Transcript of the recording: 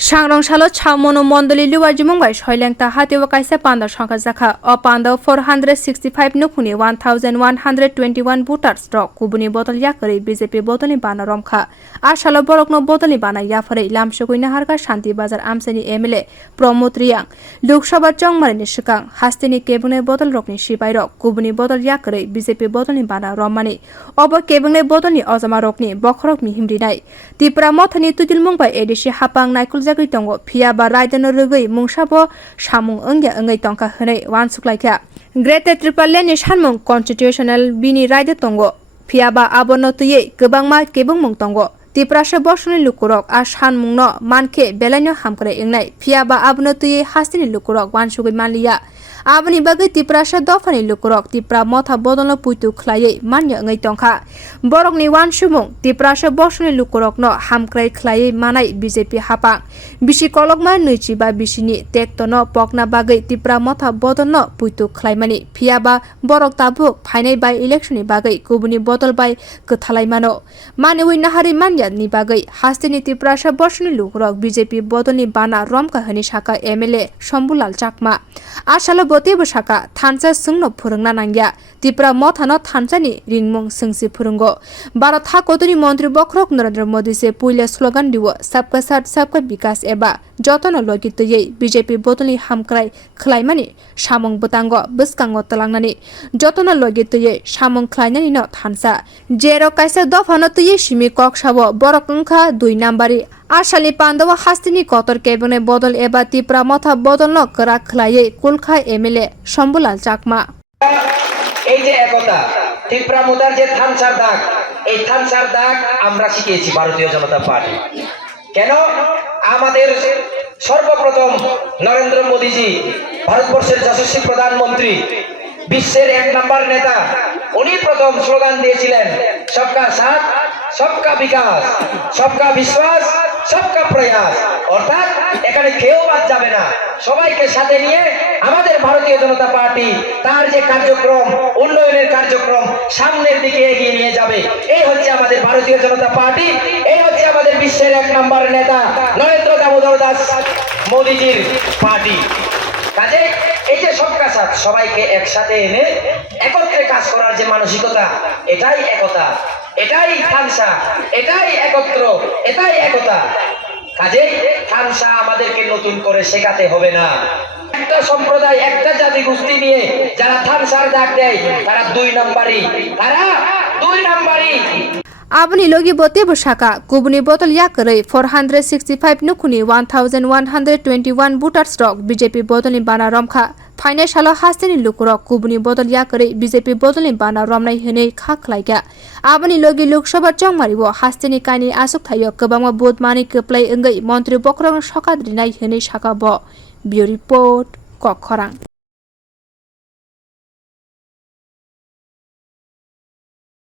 Sangrong salo Chaomanu Mondalni luajimung bai Chailengta hatio kaisa panda songchajakha.O panda 465 nukhungni 1121 voters rok kubuni bodol yakarwi BJP bodolni bana romkha asalo borokno bodolni bana yafarwi lamsukui naharka shanti bazar amsani MLA Pramod Riyang Lok Sabha Chaomanu sikang hastini kebungne bodol rokni sipai rok kubuni bodol yakarwi BJP bodolni bana rommani obo kebungne bodolni ojama rokni bokhorok mihimrinai Tipra mothani tujulmung bai edisi hapang naikul jagri tongo phia ba raidano rugui mungsabo samung ongya ongai tongka hne wansuklaika Greater Triple Lane ni sanmung constitutional bini raide tongo phia ba abono tuye gobangma kebungmung tongo Tiprasa bosni lukurok a sanmungno manke belaino hamkre engnai phia ba abono tuye hastini lukurok wansugui manliya Abani bagai tiprasa dofani lukurok tipra motha bodolno puitu khlaiye manya ngai tongkha borokni wansumung tiprasa bosni lukurok no hamkrai khlaiye manai BJP hapang bisi kolokma nuichi ba bisini tektono pokna bagai tipra motha bodolno puitu khlaimani phiaba borok tabuk phainai by election ni bagai kubuni bodol by kothalai mano manui nahari manya ni bagai hastini tiprasa bosni lukurok BJP bodolni bana romkha hani saka MLA Shambulal Chakma asalo bote bosaka thansa sungno phurungna nangya tipra mothano thansani ringmung sungsi phurungo Bharat Hakotoni Mantri Bokrok Narendra Modi se puile slogan diwo sabka साथ सबका विकास एबा जतन लगितयै BJP bodolni hamkrai khlaimani samung butango biskango talangani जतन लगितयै samung khlainani no thansa jero kaisa dofano tuye simi koksabo borokungkha 2 nambari Asali Pandawa hastini kotor kebune bodol eba tipra motha bodol no kara khlaiye kulkha MLA Shambulal Chakma এই যে একতা ত্রিপুরা মোদার যে থানসার দাগ এই থানসার দাগ আমরা শিখেছি ভারতীয় জনতা পার্টি কেন আমাদের সর্বপ্রথম নরেন্দ্র মোদিজি ভারতবর্ষের যশস্বী প্রধানমন্ত্রী বিশ্বের 1 নম্বর নেতা উনি প্রথম স্লোগান দিয়েছিলেন সবকা সাথ সবকা বিকাশ সবকা বিশ্বাস সবকা প্রয়াস অর্থাৎ এখানে কেউ বাদ যাবে না সবাইকে সাথে নিয়ে আমাদের ভারতীয় জনতা পার্টি তার যে কার্যক্রম উন্নয়নের কার্যক্রম সামনের দিকে এগিয়ে নিয়ে যাবে এই হচ্ছে আমাদের ভারতীয় জনতা পার্টি এই হচ্ছে আমাদের বিশ্বের 1 নম্বর নেতা নরেন্দ্র দামোদর দাস মোদিজির পার্টি কাজে এই যে সবকা সাথ সবাইকে একসাথে এনে একত্রে কাজ করার যে মানসিকতা এটাই একতা এটাই থানসা এটাই একত্র এটাই একতা কাজে থানসা আমাদেরকে নতুন করে শেখাতে হবে না একটা সম্প্রদায় একটা জাতি গোষ্ঠী নিয়ে যারা থানসার ডাক দেয় তারা 2 নম্বরই Abani logi bote bosaka kubuni bodol yakarwi 465 nukhungni 1121 voters rok BJP bodolni bana romkha phainai salo hastini lukurok kubuni bodol yakarwi BJP bodolni bana romnai hene khaklaika Abani logi Lok Sabha Chaomanu hastini kaini asuk thayo kobangma bodmani keplai ongai mantri bokrok sokadrinai hene saka bo Bureau report Kokkhorang